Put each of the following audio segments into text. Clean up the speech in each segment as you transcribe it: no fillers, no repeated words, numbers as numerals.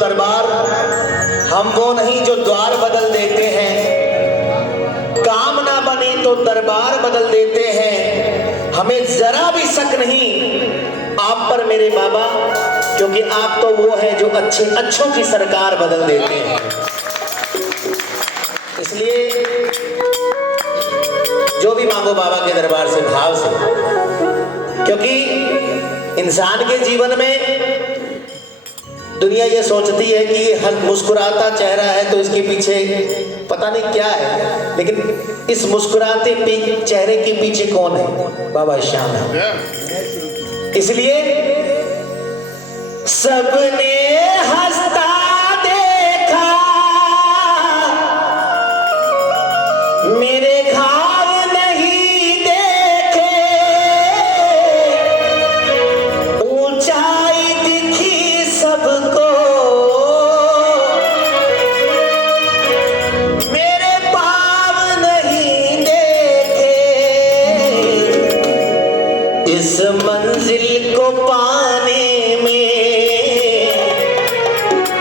दरबार, हम वो नहीं जो द्वार बदल देते हैं, काम ना बने तो दरबार बदल देते हैं। हमें जरा भी शक नहीं आप पर मेरे बाबा, क्योंकि आप तो वो है जो अच्छे अच्छों की सरकार बदल देते हैं। इसलिए जो भी मांगो बाबा के दरबार से भाव से, क्योंकि इंसान के जीवन में दुनिया ये सोचती है कि ये हर मुस्कुराता चेहरा है तो इसके पीछे पता नहीं क्या है, लेकिन इस मुस्कुराते चेहरे के पीछे कौन है? बाबा श्याम है। इसलिए सबने हंसता देखा मेरे घाव नहीं देखे, ऊंचाई दिखी सबको मेरे पाव नहीं देखे। इस मंजिल को पाने में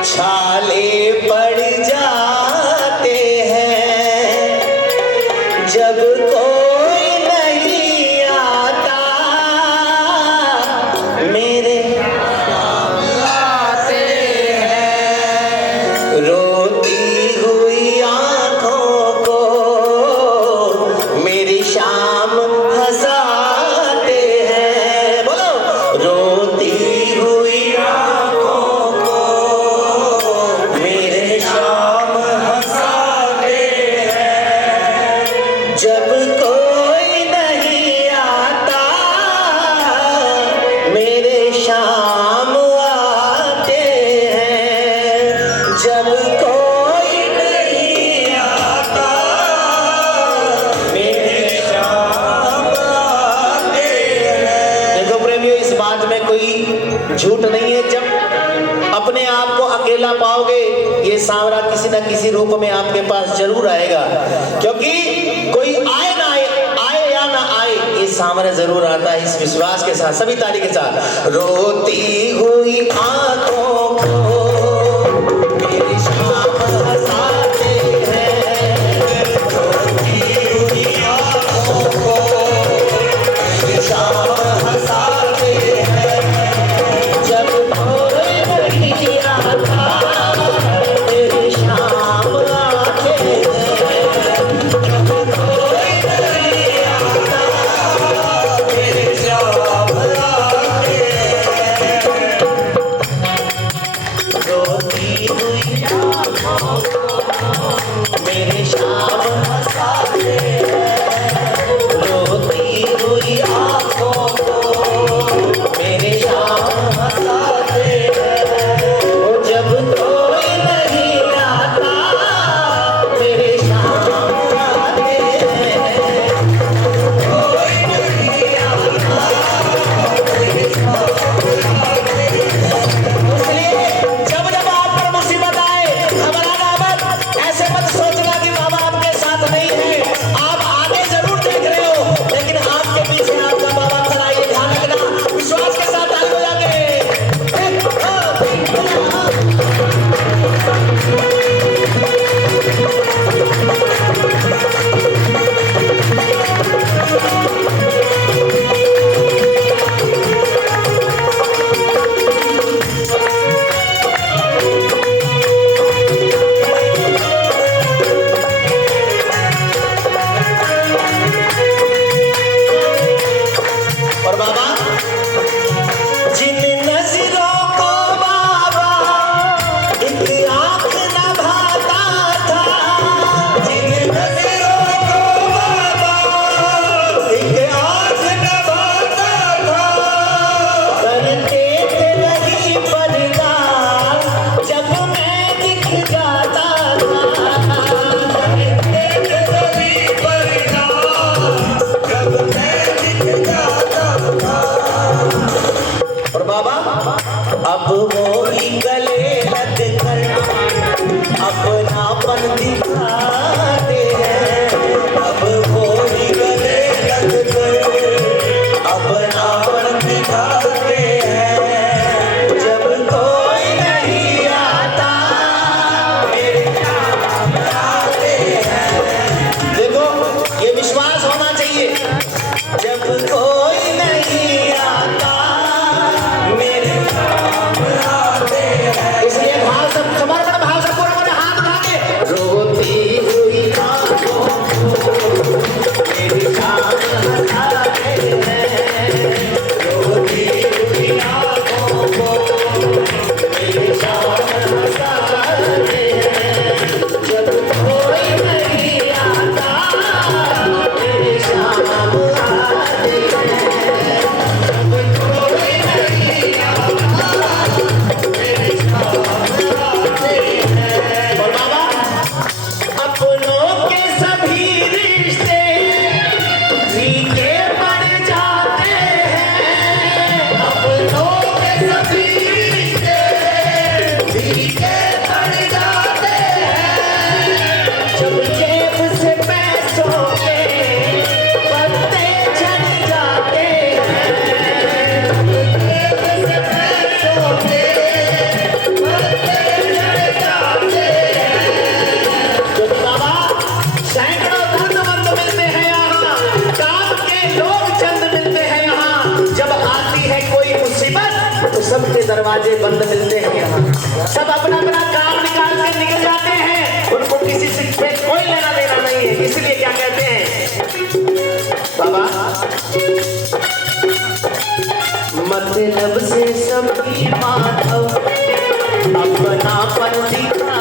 छाले पड़ जाते हैं, जब कोई नहीं आता मेरे आते हैं। रोती हुई आंखों को मेरी शाम हंसाते हैं। बोलो, रोती हुई आंखों को मेरे शाम हंसाते हैं, जब कोई नहीं आता मेरे शाम आते हैं, जब कोई नहीं आता मेरे शाम आते हैं। देखो प्रेमियों, इस बात में कोई झूठ नहीं है। जब अपने आप को अकेला पाओगे, ये सांवरा किसी न किसी रूप में आपके पास जरूर आएगा, क्योंकि कोई आए ना आए, आए या ना आए, ये सांवरा जरूर आता है। इस विश्वास के साथ, सभी ताली के साथ, रोती हुई आंखों को मेरी शाम हंसाते हैं, रोती हुई आंखों को मेरी शाम हंसाते हैं, जब कोई नहीं आता मेरी शाम आते हैं, जब कोई नहीं आता मेरी शाम आते हैं। रोती हुई आंखों को मेरी शाम हंसाते हैं, रोती हुई आंखों को मेरे शाम हंसाते हैं, वो जब कोई नहीं आता मेरे शाम आते हैं, कोई नहीं आता मेरे शाम आते हैं। इसलिए जब जब आप पर मुसीबत आए, घबराना मत, ऐसे मत सोचना कि बाबा आपके साथ नहीं है। आप आगे जरूर देख रहे हो, लेकिन आपके पीछे आपका बाबा खड़ा है, ये ध्यान रखना। विश्वास के साथ आगे हो जाके और बाबा, जिन नजरों को बाबा एक आंख न भाता था, जिन नजरों को बाबा एक आंख न भाता था, करते थे रही पर्दा जब मैं दिख जाता था, करते थे रही पर्दा जब मैं दिख जाता था। और बाबा, अब वो ही गले लग कर अपनापन दिखाते हैं, अब वो ही गले लग कर अपनापन दिखाते हैं, जब कोई नहीं आता तो सबके दरवाजे बंद मिलते हैं यहाँ। सब अपना अपना काम निकाल के निकल जाते हैं, उनको किसी से कोई लेना देना नहीं है। इसलिए क्या कहते हैं बाबा, मतलब से सबकी माधव अपना पर दिखा